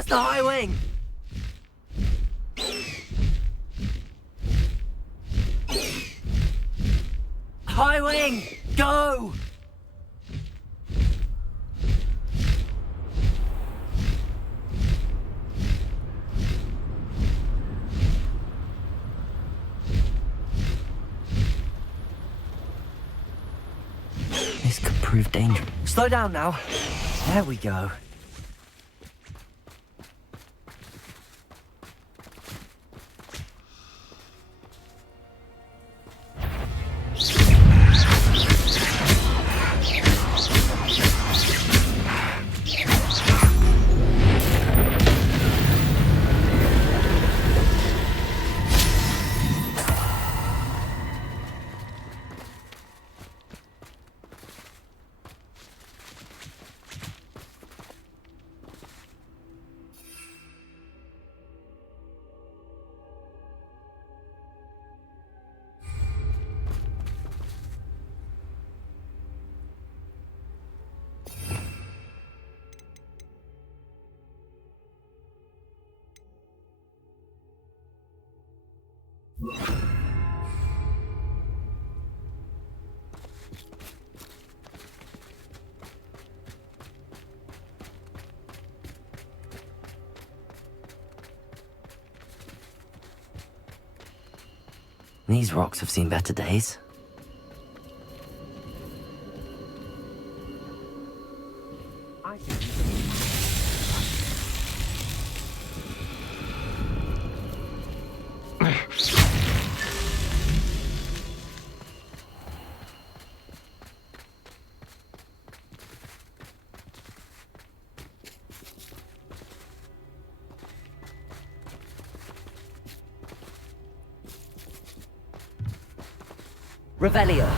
Past the high wing! High wing! Go! This could prove dangerous. Slow down now. There we go. These rocks have seen better days. Revelio.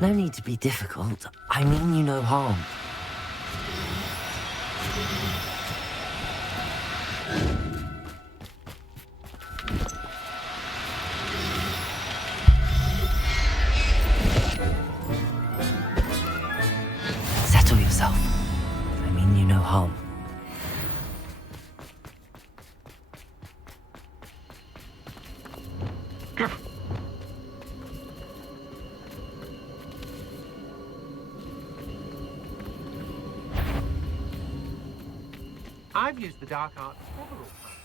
No need to be difficult. I mean you no harm. Settle yourself. I mean you no harm. I've used the dark arts several times.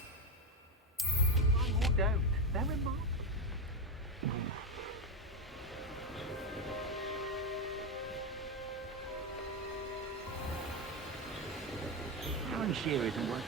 I or don't, they're remarkable. Aaron Shear isn't worth it.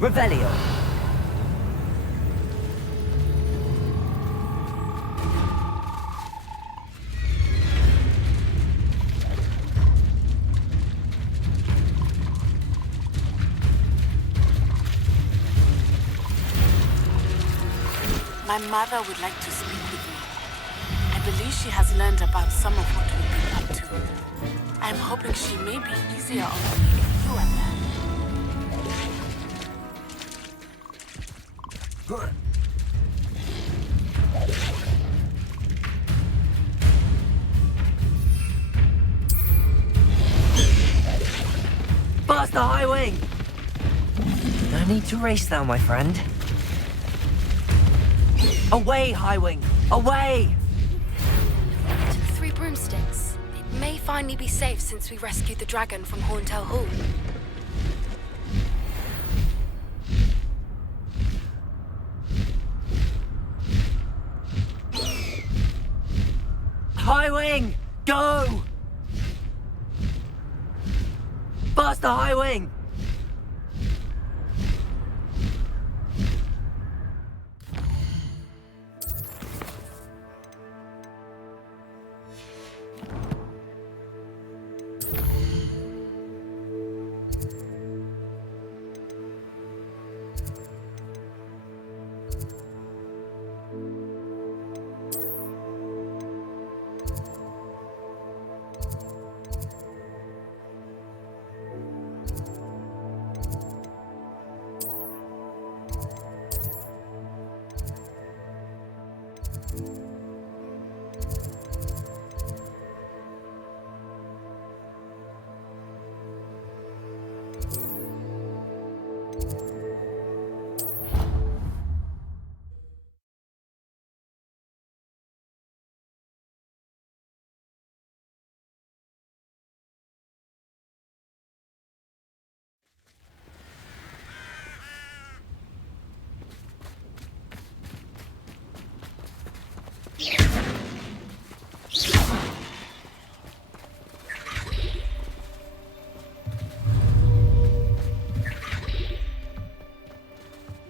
Revelio. My mother would like to speak with me. I believe she has learned about some of what we've been up to. I'm hoping she may be easier on me if you are there. Past the high wing! No need to race now, my friend. Away, high wing! Away! To the Three Broomsticks. It may finally be safe since we rescued the dragon from Horntail Hall. wing! Go! Past the high wing!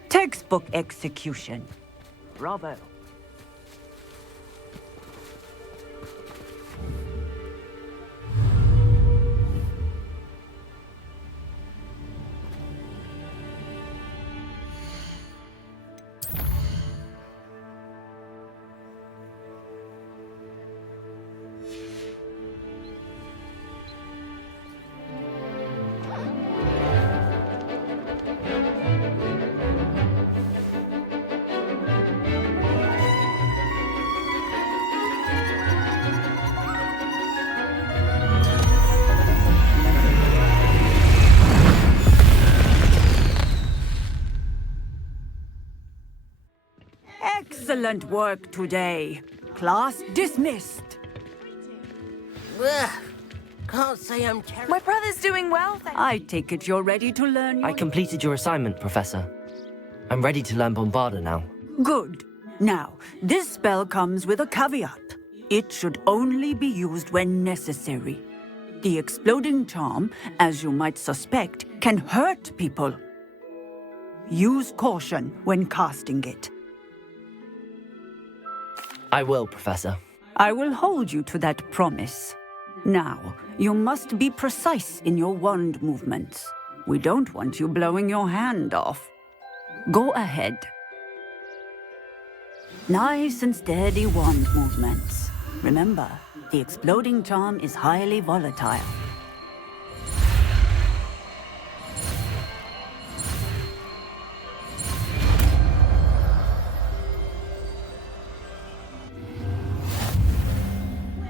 Textbook execution. Bravo. Excellent work today. Class dismissed. Ugh. Can't say I'm terrible. My brother's doing well, thank I take it you're ready to learn your... I completed your assignment, Professor. I'm ready to learn Bombarda now. Good. Now, this spell comes with a caveat. It should only be used when necessary. The exploding charm, as you might suspect, can hurt people. Use caution when casting it. I will, Professor. I will hold you to that promise. Now, you must be precise in your wand movements. We don't want you blowing your hand off. Go ahead. Nice and steady wand movements. Remember, the exploding charm is highly volatile.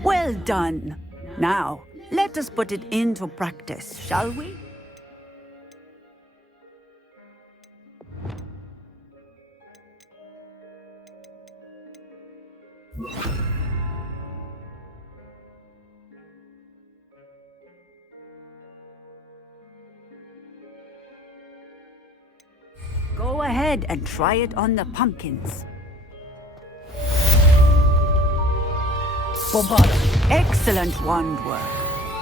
Well done. Now, let us put it into practice, shall we? Go ahead and try it on the pumpkins. Bombarda! Excellent wand work.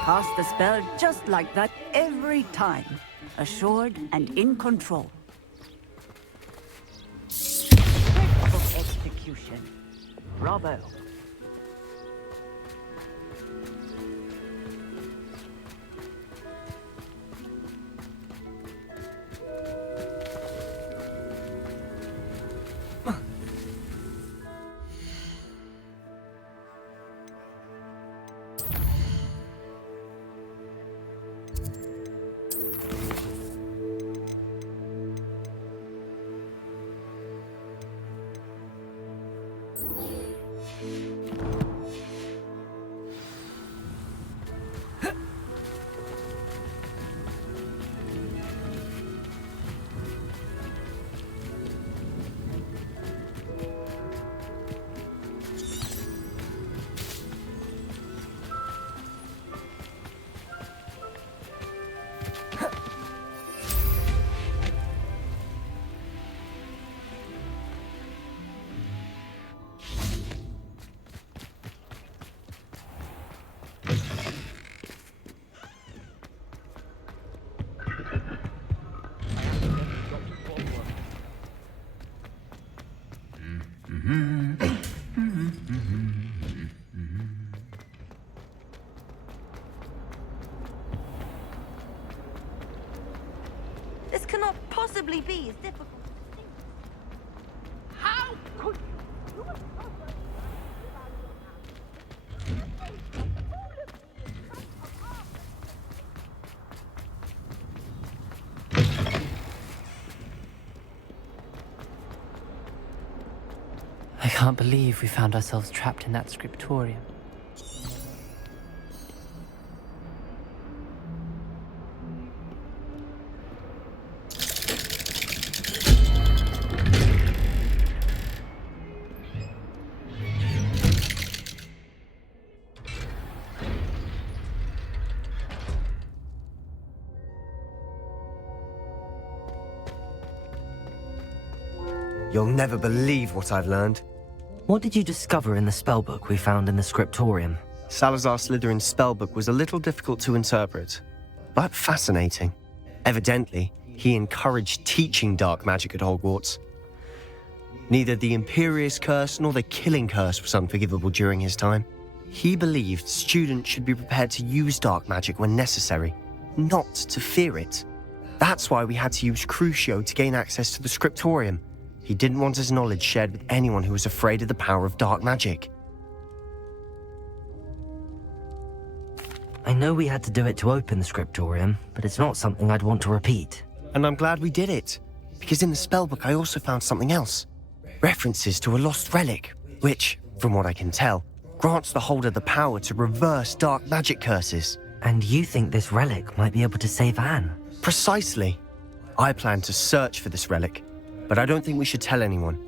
Cast the spell just like that every time. Assured and in control. Textbook execution. Bravo. This cannot possibly be as difficult. How could you? I can't believe we found ourselves trapped in that scriptorium. You'll never believe what I've learned. What did you discover in the spellbook we found in the scriptorium? Salazar Slytherin's spellbook was a little difficult to interpret, but fascinating. Evidently, he encouraged teaching dark magic at Hogwarts. Neither the Imperious Curse nor the Killing Curse was unforgivable during his time. He believed students should be prepared to use dark magic when necessary, not to fear it. That's why we had to use Crucio to gain access to the scriptorium. He didn't want his knowledge shared with anyone who was afraid of the power of dark magic. I know we had to do it to open the scriptorium, but it's not something I'd want to repeat. And I'm glad we did it, because in the spellbook I also found something else. References to a lost relic, which, from what I can tell, grants the holder the power to reverse dark magic curses. And you think this relic might be able to save Anne? Precisely. I plan to search for this relic, but I don't think we should tell anyone.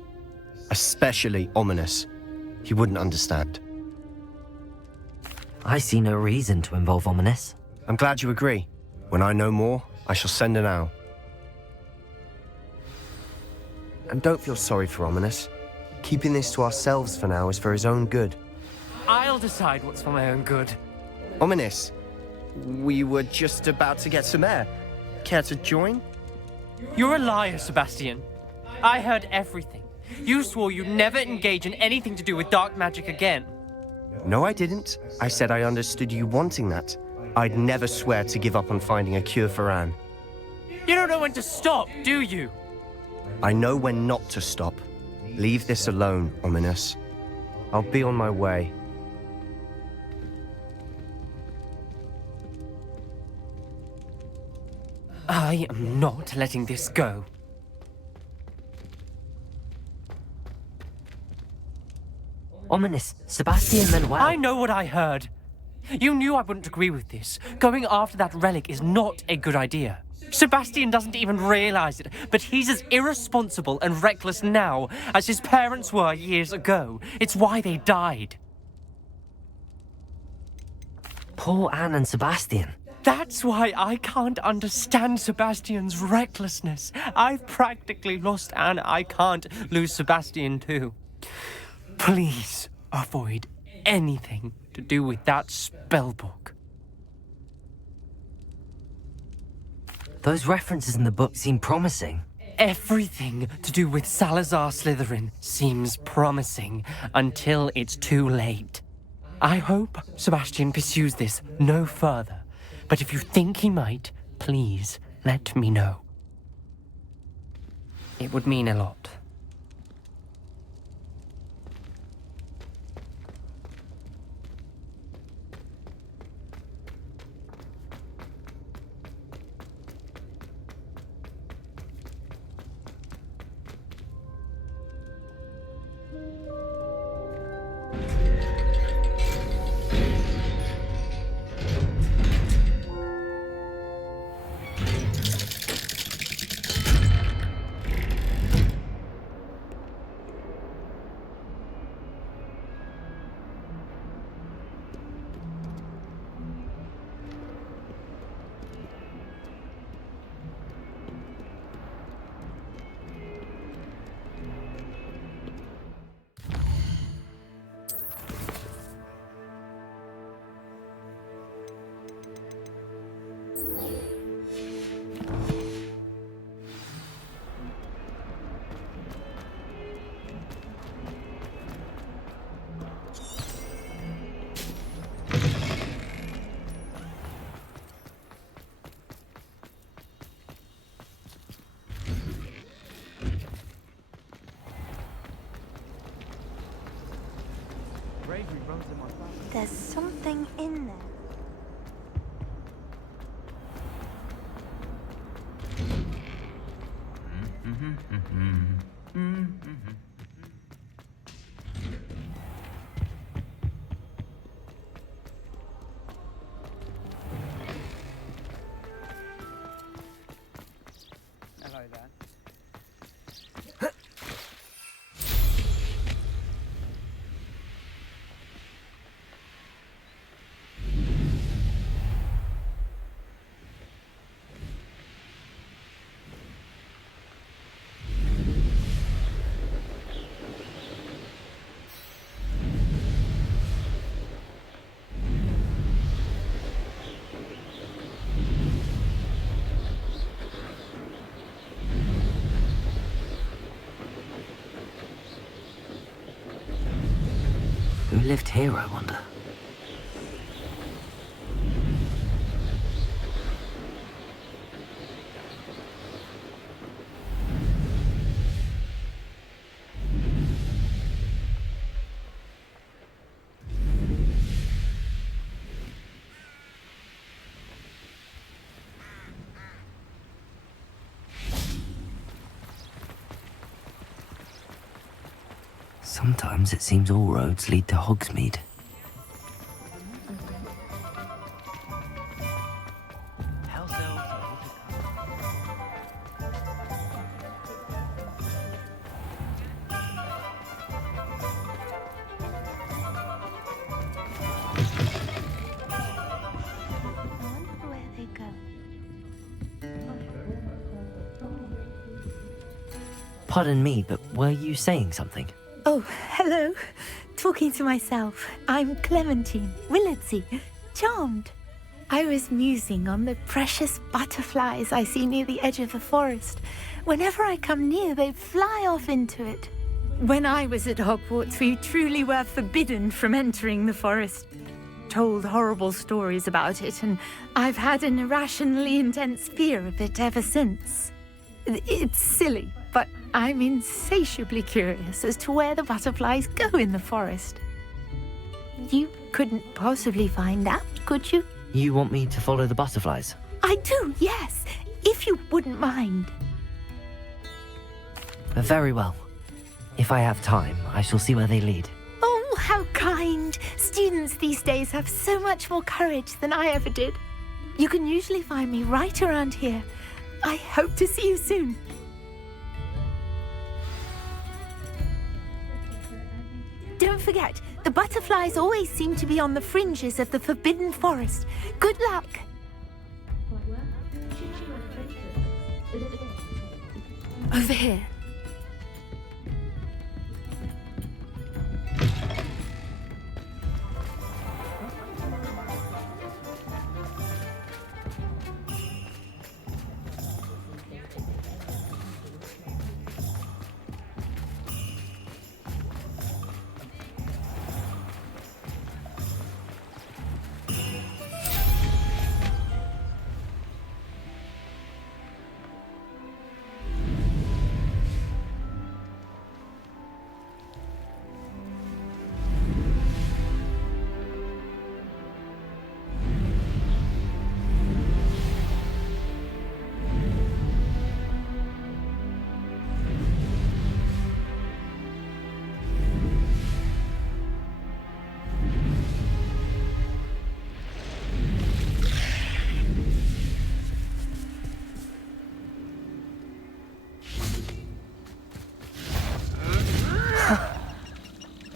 Especially Ominous. He wouldn't understand. I see no reason to involve Ominous. I'm glad you agree. When I know more, I shall send an owl. And don't feel sorry for Ominous. Keeping this to ourselves for now is for his own good. I'll decide what's for my own good. Ominous, we were just about to get some air. Care to join? You're a liar, Sebastian. I heard everything. You swore you'd never engage in anything to do with dark magic again. No, I didn't. I said I understood you wanting that. I'd never swear to give up on finding a cure for Anne. You don't know when to stop, do you? I know when not to stop. Leave this alone, Ominous. I'll be on my way. I am not letting this go. Ominous, Sebastian Manuel. I know what I heard. You knew I wouldn't agree with this. Going after that relic is not a good idea. Sebastian doesn't even realize it, but he's as irresponsible and reckless now as his parents were years ago. It's why they died. Poor Anne and Sebastian. That's why I can't understand Sebastian's recklessness. I've practically lost Anne. I can't lose Sebastian too. Please avoid anything to do with that spellbook. Those references in the book seem promising. Everything to do with Salazar Slytherin seems promising until it's too late. I hope Sebastian pursues this no further, but if you think he might, please let me know. It would mean a lot. There's something in there. Hello there. Who lived here, I wonder? Sometimes it seems all roads lead to Hogsmeade. I wonder where they go. Pardon me, but were you saying something? Oh, hello. Talking to myself. I'm Clementine Willardsey. Charmed. I was musing on the precious butterflies I see near the edge of the forest. Whenever I come near, they fly off into it. When I was at Hogwarts, we truly were forbidden from entering the forest. Told horrible stories about it, and I've had an irrationally intense fear of it ever since. It's silly, but I'm insatiably curious as to where the butterflies go in the forest. You couldn't possibly find out, could you? You want me to follow the butterflies? I do, yes, if you wouldn't mind. Very well. If I have time, I shall see where they lead. Oh, how kind. Students these days have so much more courage than I ever did. You can usually find me right around here. I hope to see you soon. Don't forget, the butterflies always seem to be on the fringes of the Forbidden Forest. Good luck. Over here.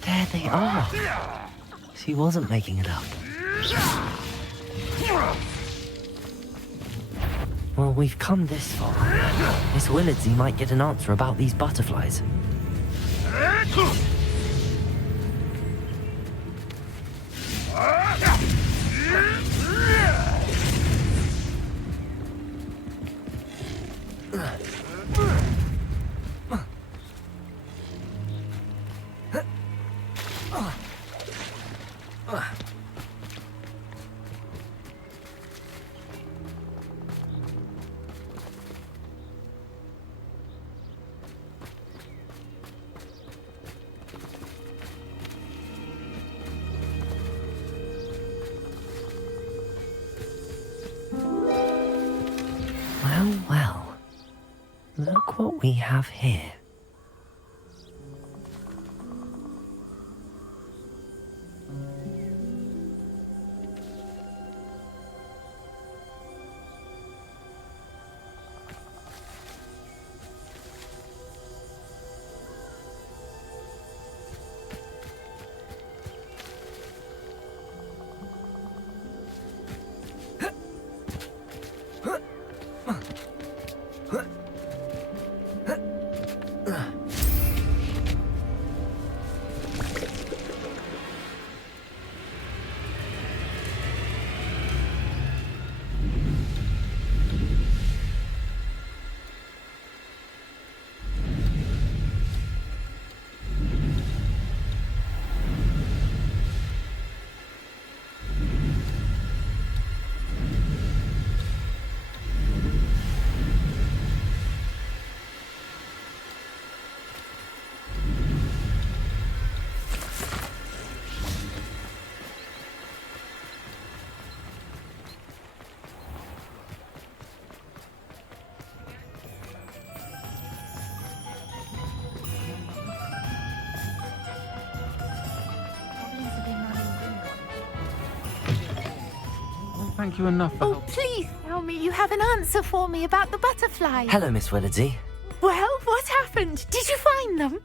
There they are. She wasn't making it up. Well, we've come this far. Miss Willardsey might get an answer about these butterflies. Look what we have here. Thank you enough for Oh, helping. please tell me you have an answer for me about the butterflies. Hello, Miss Willardsey. Well, what happened? Did you find them?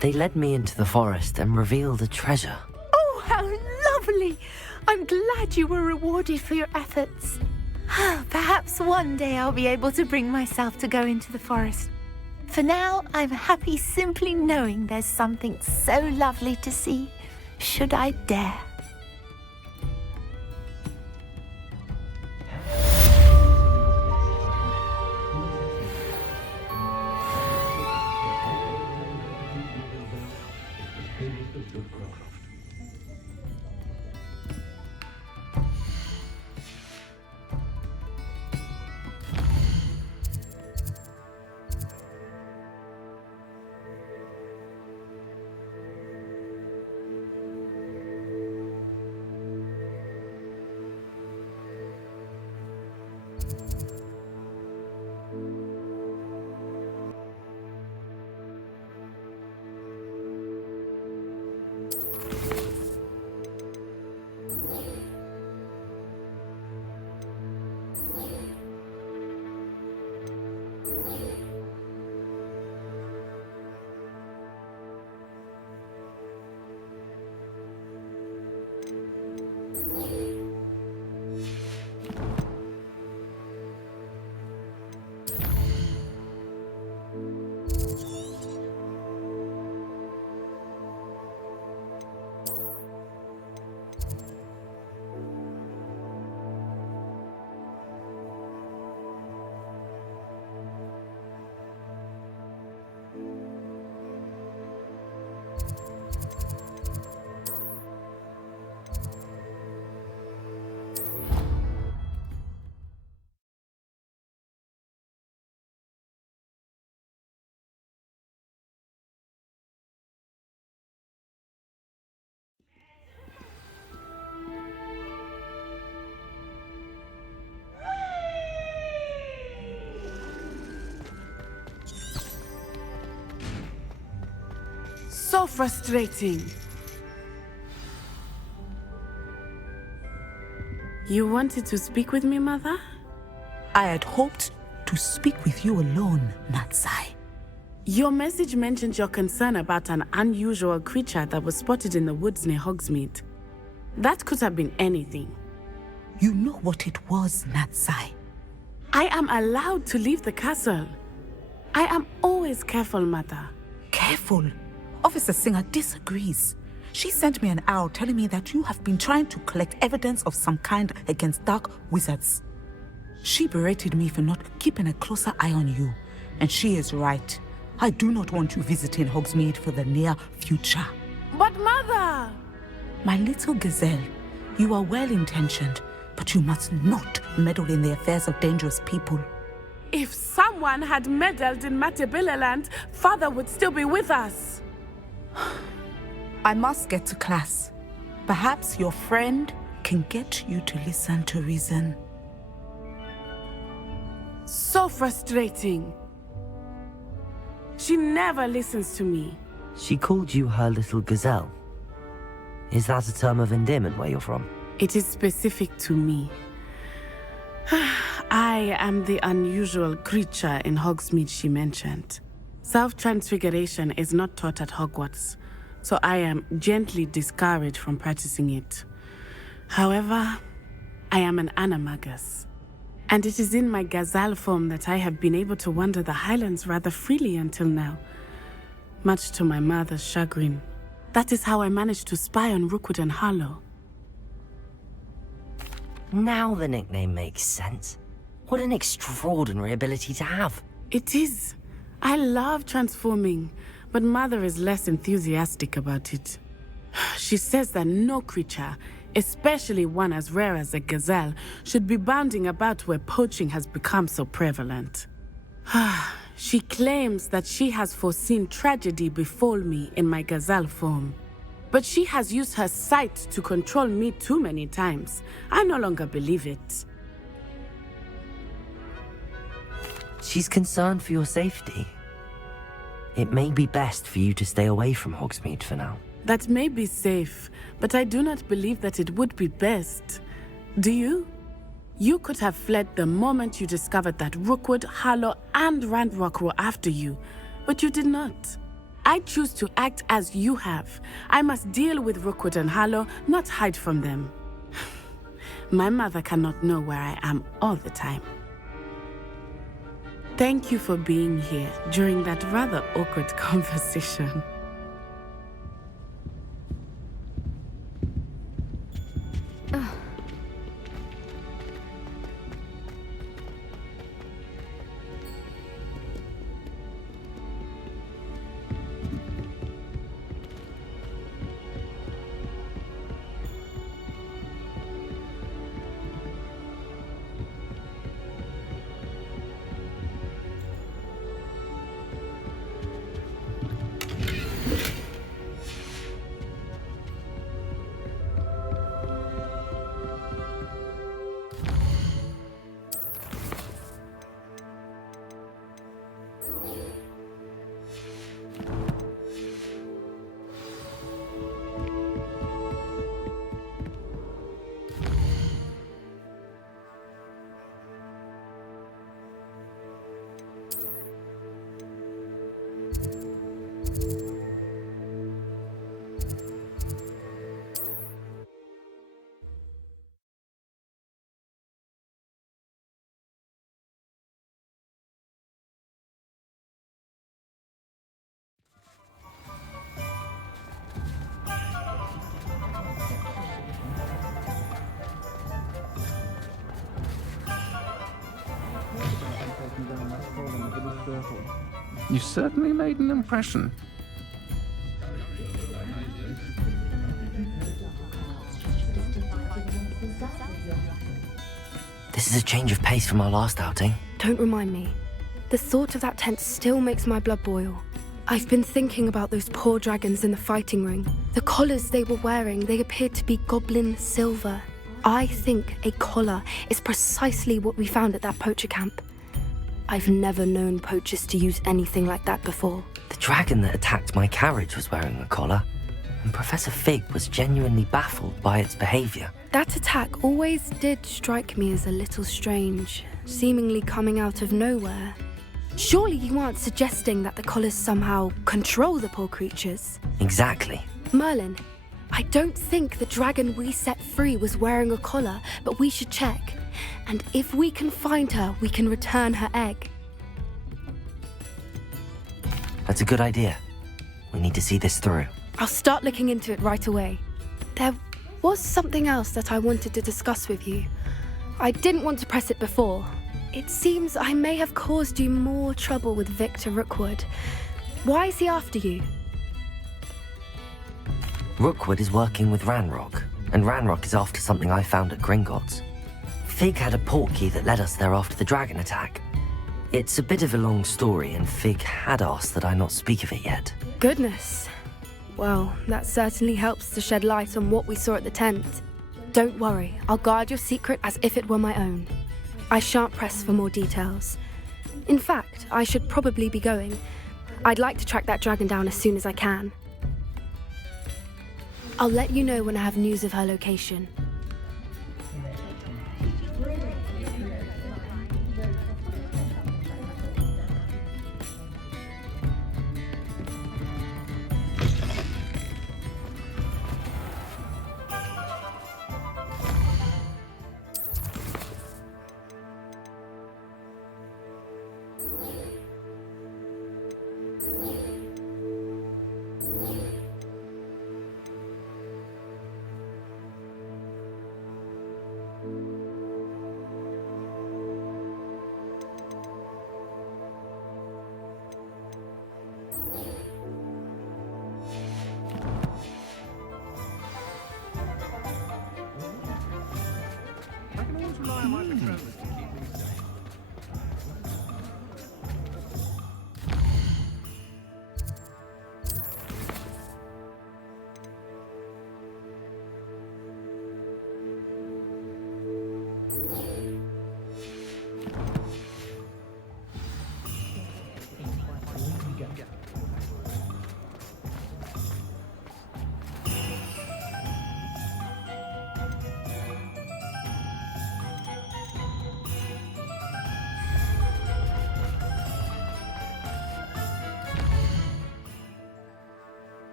They led me into the forest and revealed a treasure. Oh, how lovely! I'm glad you were rewarded for your efforts. Perhaps one day I'll be able to bring myself to go into the forest. For now, I'm happy simply knowing there's something so lovely to see, should I dare. So frustrating. You wanted to speak with me, Mother? I had hoped to speak with you alone, Natsai. Your message mentioned your concern about an unusual creature that was spotted in the woods near Hogsmeade. That could have been anything. You know what it was, Natsai. I am allowed to leave the castle. I am always careful, Mother. Careful. Officer Singer disagrees. She sent me an owl telling me that you have been trying to collect evidence of some kind against dark wizards. She berated me for not keeping a closer eye on you, and she is right. I do not want you visiting Hogsmeade for the near future. But Mother! My little gazelle, you are well-intentioned, but you must not meddle in the affairs of dangerous people. If someone had meddled in Matabeleland, Father would still be with us. I must get to class. Perhaps your friend can get you to listen to reason. So frustrating. She never listens to me. She called you her little gazelle. Is that a term of endearment where you're from? It is specific to me. I am the unusual creature in Hogsmeade she mentioned. Self-transfiguration is not taught at Hogwarts, so I am gently discouraged from practicing it. However, I am an animagus, and it is in my gazelle form that I have been able to wander the Highlands rather freely until now, much to my mother's chagrin. That is how I managed to spy on Rookwood and Harlow. Now the nickname makes sense. What an extraordinary ability to have. It is. I love transforming, but Mother is less enthusiastic about it. She says that no creature, especially one as rare as a gazelle, should be bounding about where poaching has become so prevalent. She claims that she has foreseen tragedy befall me in my gazelle form. But she has used her sight to control me too many times. I no longer believe it. She's concerned for your safety. It may be best for you to stay away from Hogsmeade for now. That may be safe, but I do not believe that it would be best. Do you? You could have fled the moment you discovered that Rookwood, Harlow, and Ranrock were after you, but you did not. I choose to act as you have. I must deal with Rookwood and Harlow, not hide from them. My mother cannot know where I am all the time. Thank you for being here during that rather awkward conversation. You certainly made an impression. This is a change of pace from our last outing. Don't remind me. The thought of that tent still makes my blood boil. I've been thinking about those poor dragons in the fighting ring. The collars they were wearing, they appeared to be goblin silver. I think a collar is precisely what we found at that poacher camp. I've never known poachers to use anything like that before. The dragon that attacked my carriage was wearing a collar, and Professor Fig was genuinely baffled by its behavior. That attack always did strike me as a little strange, seemingly coming out of nowhere. Surely you aren't suggesting that the collars somehow control the poor creatures? Exactly. Merlin, I don't think the dragon we set free was wearing a collar, but we should check. And if we can find her, we can return her egg. That's a good idea. We need to see this through. I'll start looking into it right away. There was something else that I wanted to discuss with you. I didn't want to press it before. It seems I may have caused you more trouble with Victor Rookwood. Why is he after you? Rookwood is working with Ranrock, and Ranrock is after something I found at Gringotts. Fig had a portkey that led us there after the dragon attack. It's a bit of a long story, and Fig had asked that I not speak of it yet. Goodness. Well, that certainly helps to shed light on what we saw at the tent. Don't worry, I'll guard your secret as if it were my own. I shan't press for more details. In fact, I should probably be going. I'd like to track that dragon down as soon as I can. I'll let you know when I have news of her location. I can always rely on my patronus to keep me safe.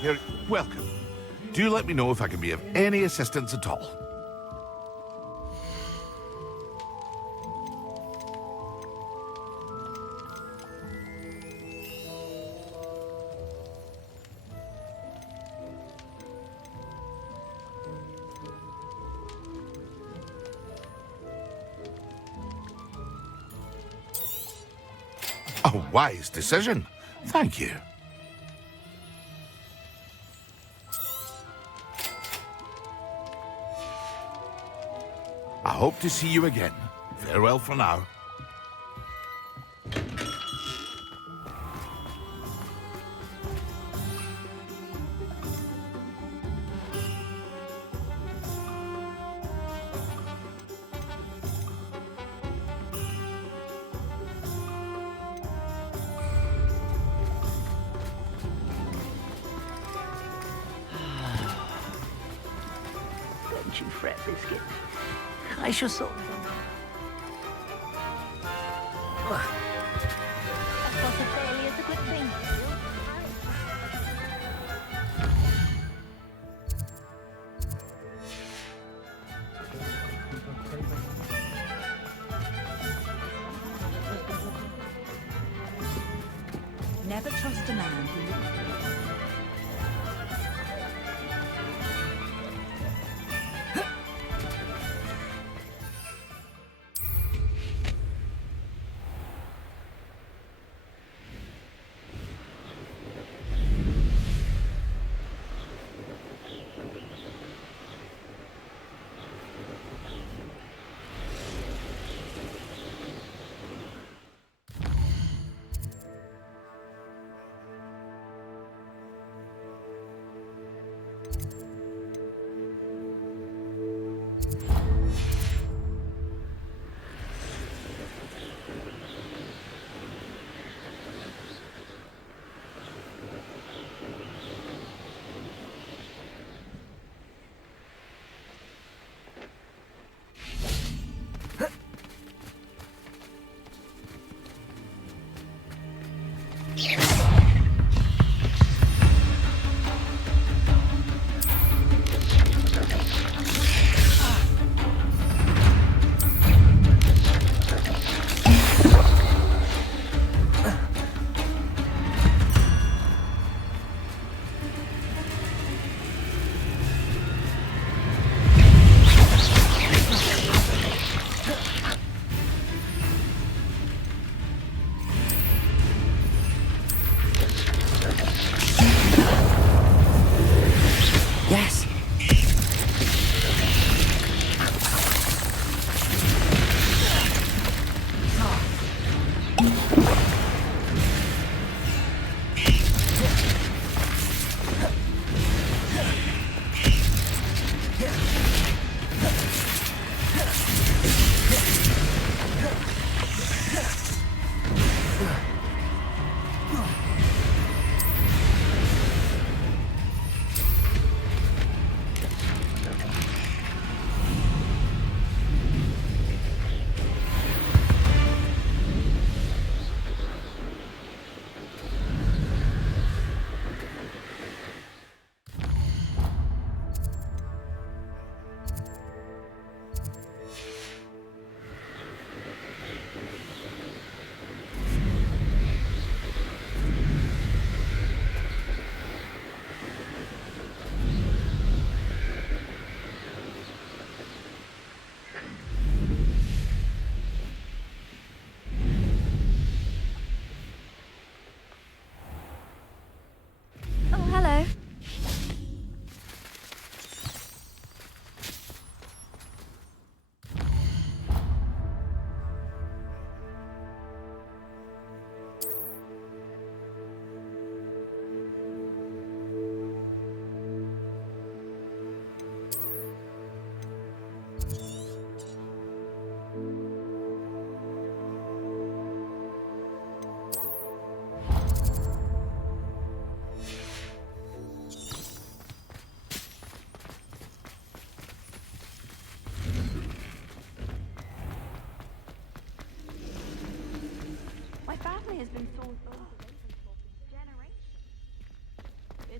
Here, welcome. Do let me know if I can be of any assistance at all. A wise decision. Thank you. I hope to see you again. Farewell for now. Don't you fret, Biscuit. I shall sort them. A pot of failure is a good thing. Never trust a man who...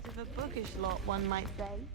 Bit of a bookish lot, one might say.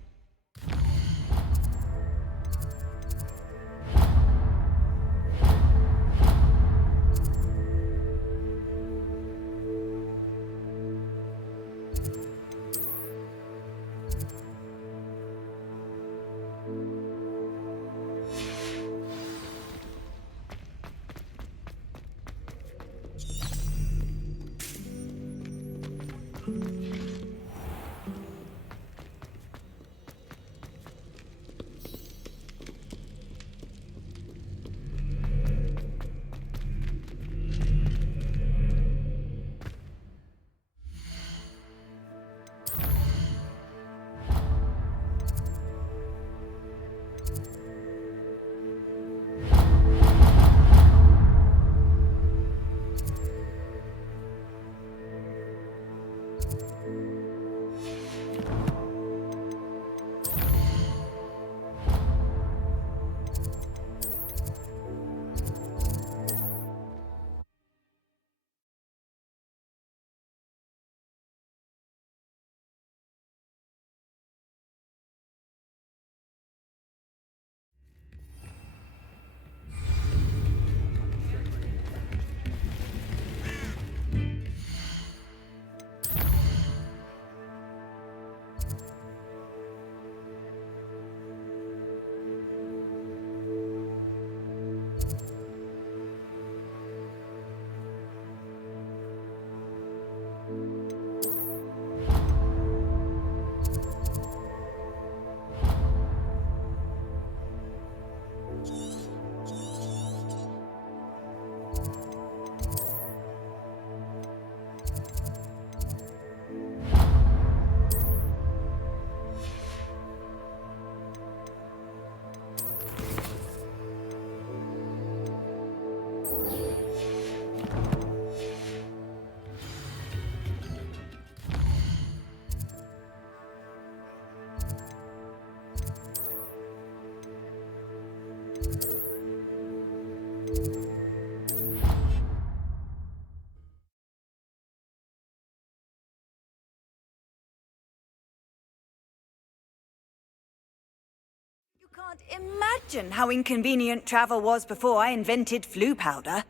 You can't imagine how inconvenient travel was before I invented flu powder.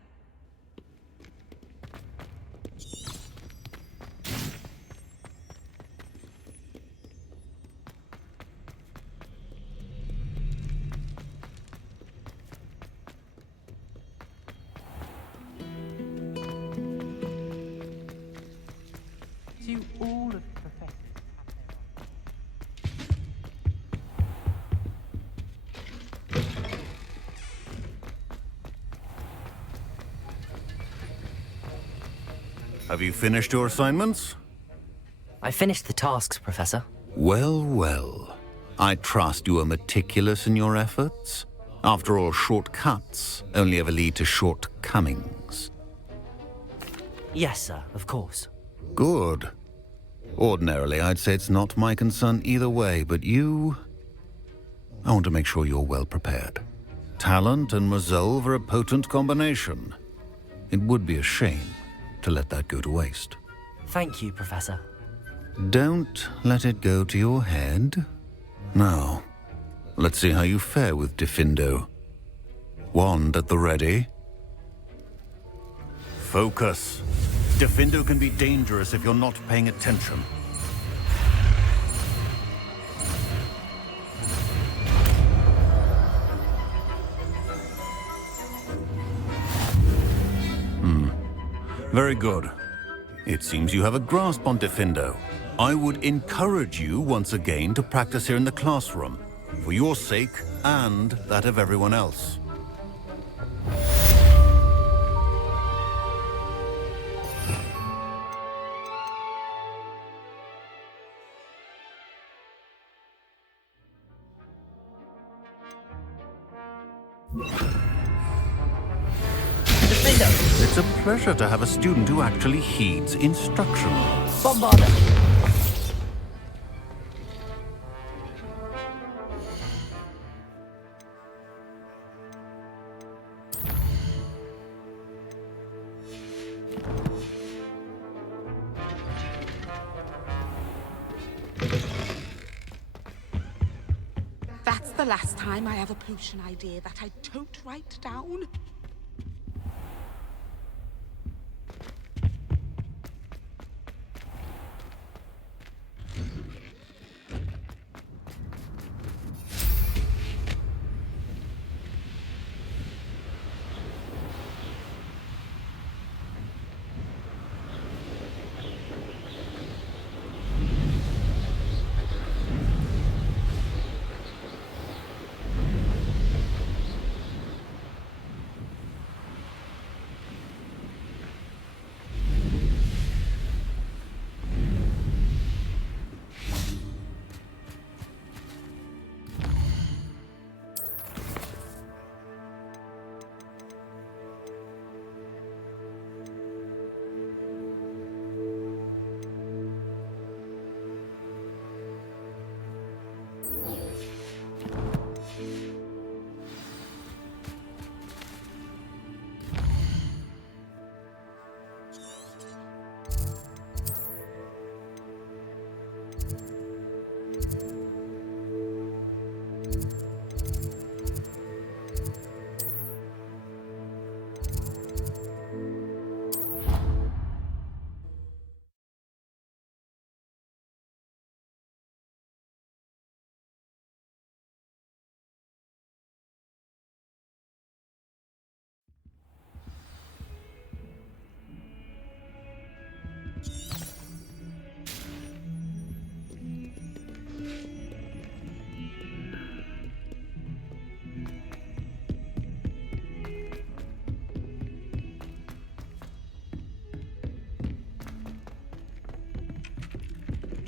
To all of the professors Have you finished your assignments? I finished the tasks, Professor. Well, well. I trust you are meticulous in your efforts. After all, shortcuts only ever lead to shortcomings. Yes, sir, of course. Good. Ordinarily, I'd say it's not my concern either way, but you... I want to make sure you're well prepared. Talent and resolve are a potent combination. It would be a shame to let that go to waste. Thank you, Professor. Don't let it go to your head. Now, let's see how you fare with Diffindo. Wand at the ready. Focus. Diffindo can be dangerous if you're not paying attention. Very good. It seems you have a grasp on Diffindo. I would encourage you once again to practice here in the classroom, for your sake and that of everyone else. It's a pleasure to have a student who actually heeds instruction. Bombarder! the last time I have a potion idea that I don't write down?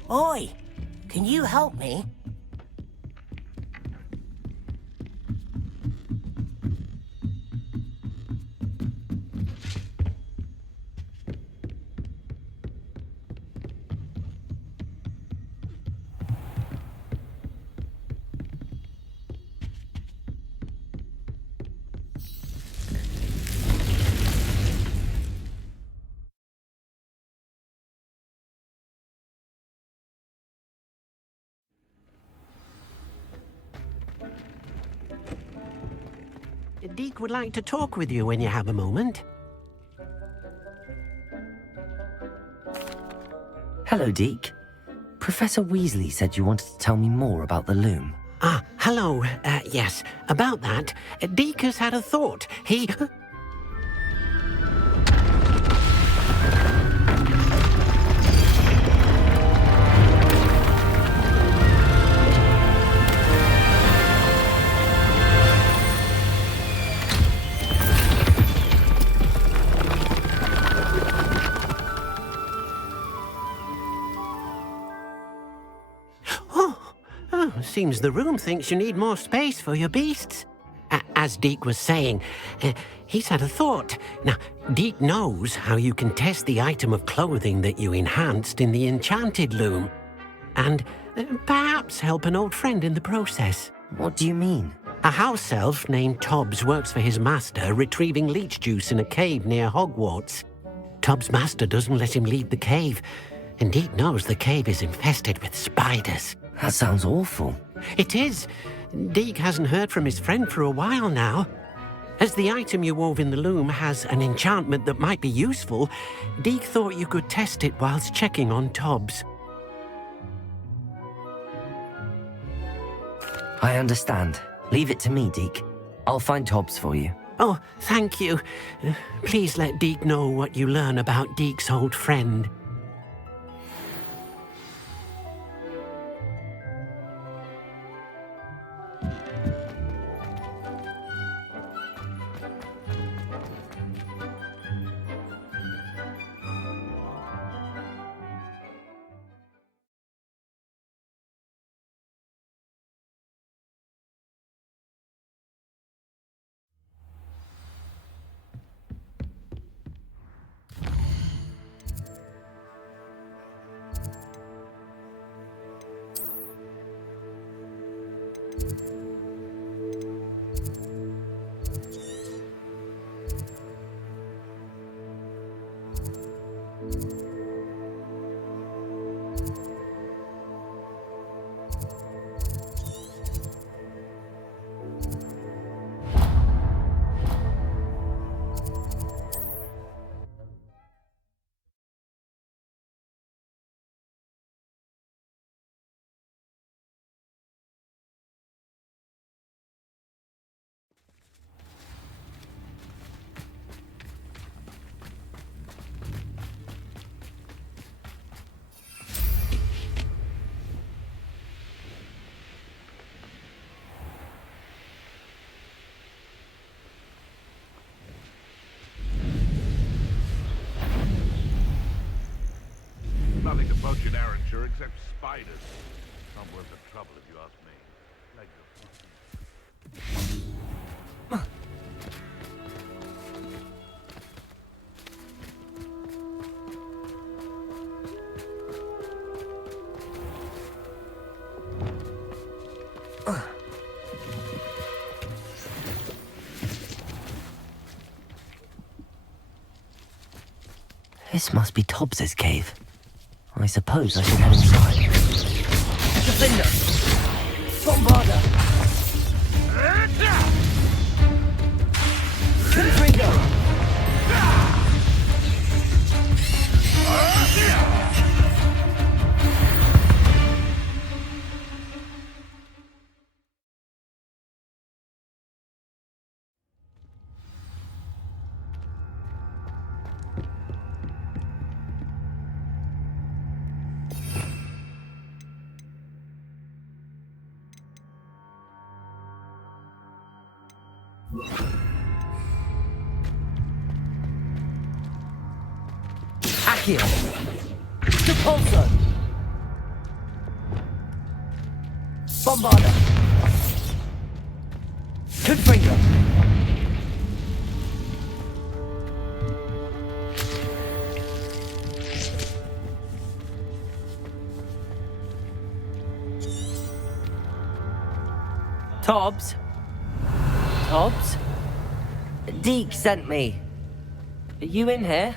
Oi! Can you help me? Deke would like to talk with you when you have a moment. Hello, Deke. Professor Weasley said you wanted to tell me more about the loom. Ah, hello. Yes, about that. Deke has had a thought. He... Seems the room thinks you need more space for your beasts. As Deke was saying, he's had a thought. Now, Deke knows how you can test the item of clothing that you enhanced in the enchanted loom. And perhaps help an old friend in the process. What do you mean? A house elf named Tobbs works for his master, retrieving leech juice in a cave near Hogwarts. Tobbs' master doesn't let him leave the cave, and Deke knows the cave is infested with spiders. That sounds awful. It is. Deke hasn't heard from his friend for a while now. As the item you wove in the loom has an enchantment that might be useful, Deke thought you could test it whilst checking on Tobbs. I understand. Leave it to me, Deke. I'll find Tobbs for you. Oh, thank you. Please let Deke know what you learn about Deke's old friend. poaching errand sure, except spiders. Not worth the trouble if you ask me. Like This must be Tobbs's cave. I suppose I should head inside. Defender! Bombarder! Confringo! Accio! Depulso! Bombarder! Confringo! Tobbs? Tobbs? Deke sent me. Are you in here?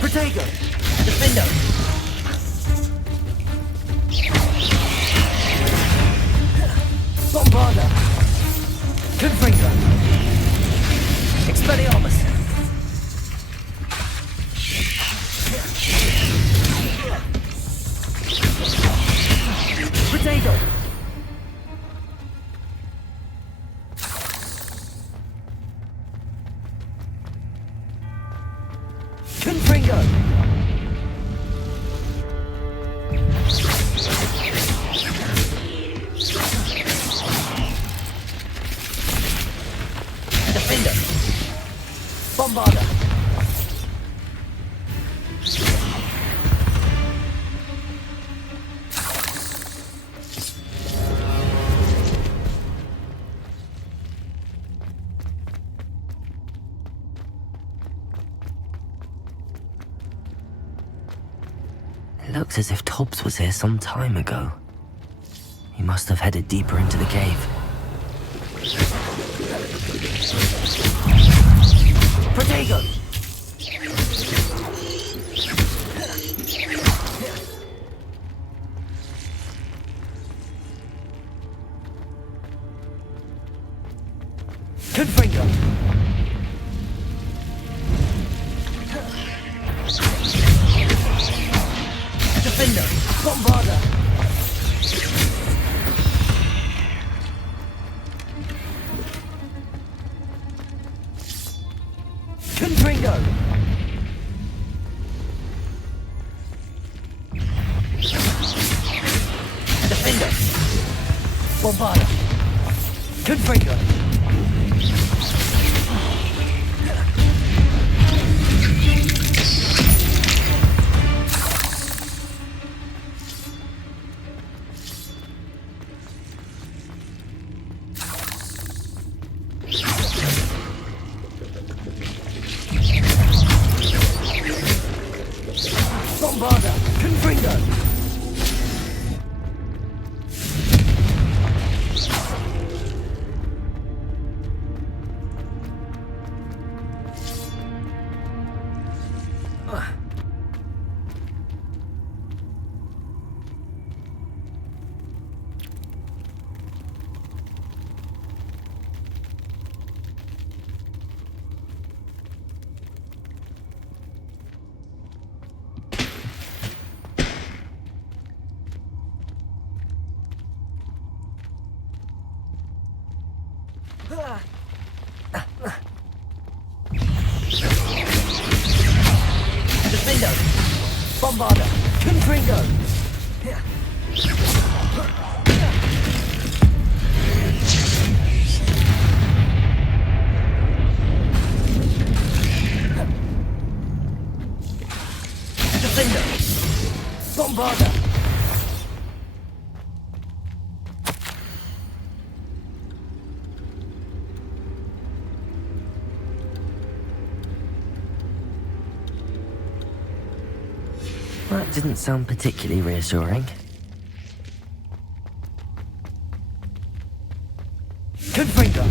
Protego! Defendo! Bombarder! Confringo! Expelliarmus! Protego! Confringo! Defender! Bombarder! looks as if Tobbs was here some time ago. He must have headed deeper into the cave. Protego! Confringo! Defender! Bombarda! Confringo! Defender! Bombarda! Confringo! Bombarda! Confringo! Defender! Bombarda! Confringo! Defender! Bombarda! That didn't sound particularly reassuring. Confringo!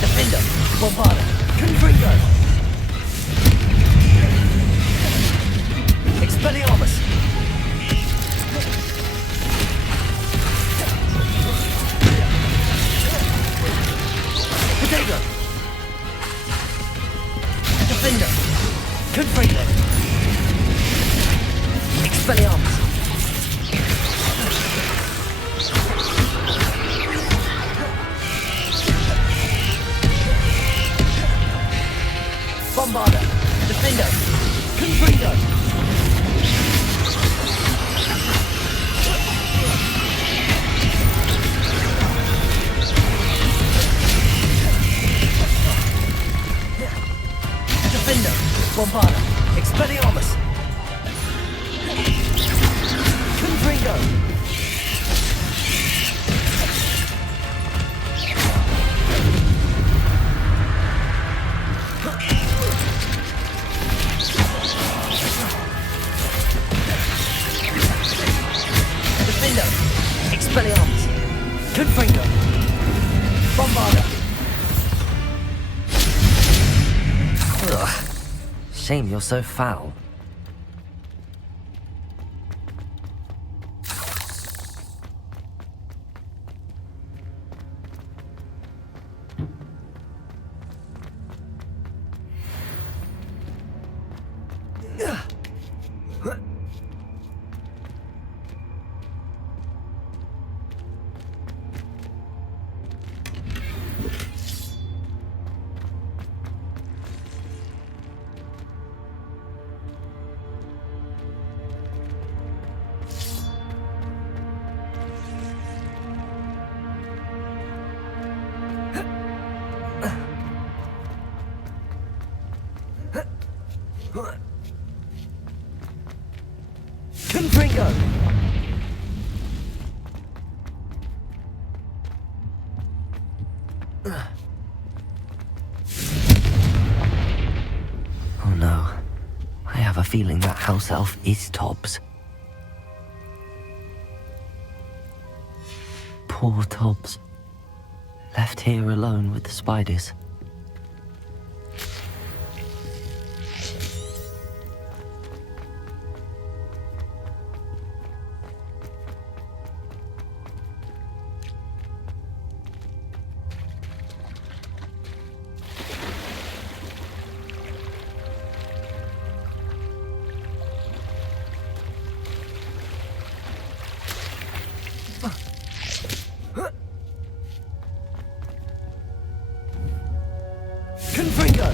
Defender! Bombarda! Confringo! Expelliarmus! Potato! Defender! Confringo! Expelliarmus! Bombarda! Defender! Confringo! Defender! Bombarda! Expelliarmus! Confringo! Defender! Expelliarmus! Confringo! Bombarda! Ugh. Shame you're so foul. Confringo! Oh no. I have a feeling that house elf is Tobbs. Poor Tobbs. Left here alone with the spiders. Confringo!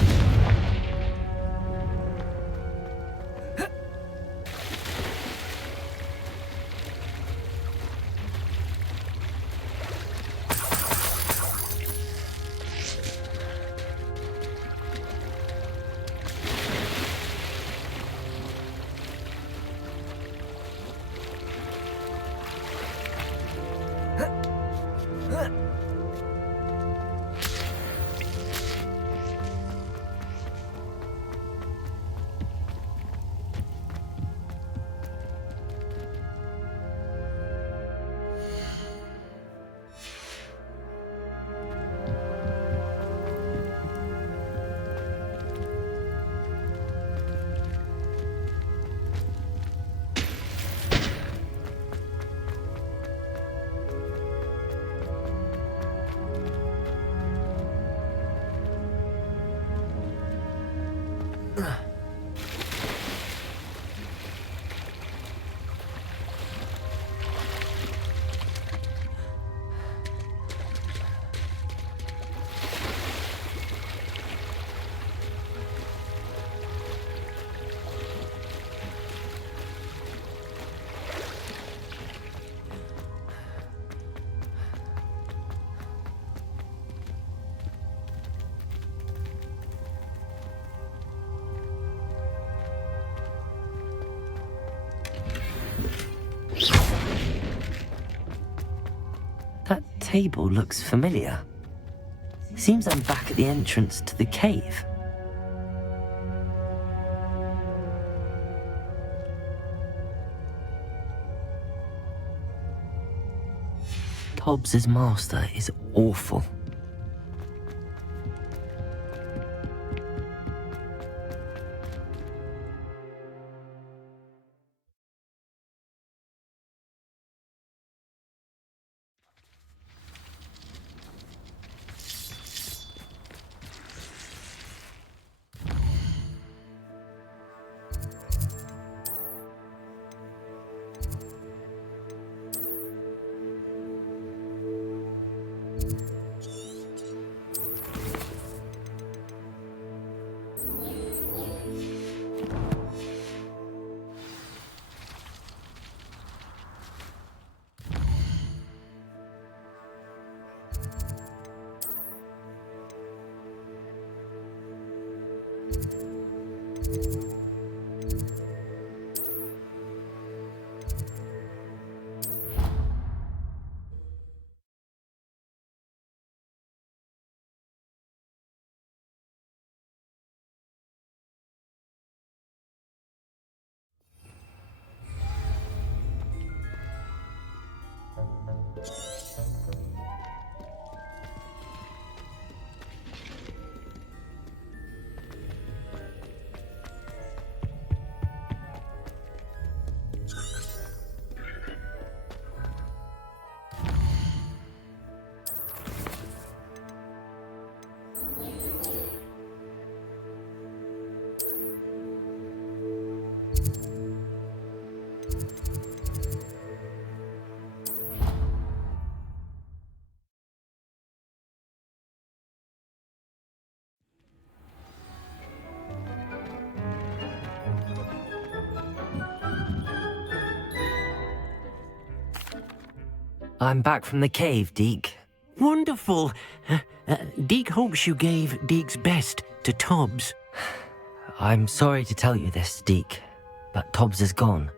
That table looks familiar. Seems I'm back at the entrance to the cave. Tobbs's master is awful. I'm back from the cave, Deke. Wonderful. Deke hopes you gave Deke's best to Tobbs. I'm sorry to tell you this, Deke, but Tobbs is gone.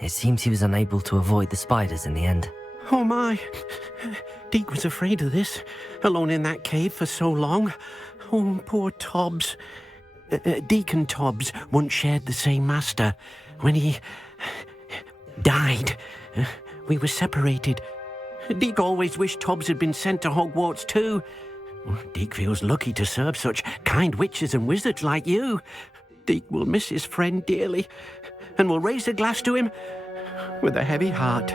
It seems he was unable to avoid the spiders in the end. Oh my. Deke was afraid of this, alone in that cave for so long. Oh, poor Tobbs. Deke and Tobbs once shared the same master. When he died, we were separated. Deke always wished Tobbs had been sent to Hogwarts too. Deke feels lucky to serve such kind witches and wizards like you. Deke will miss his friend dearly, and will raise a glass to him with a heavy heart.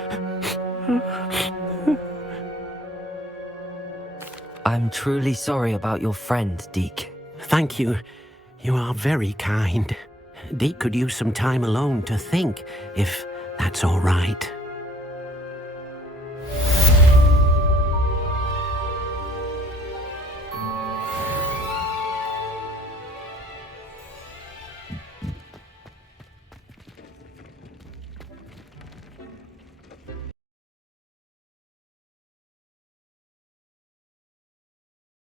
I'm truly sorry about your friend, Deke. Thank you. You are very kind. Deke could use some time alone to think, if that's all right.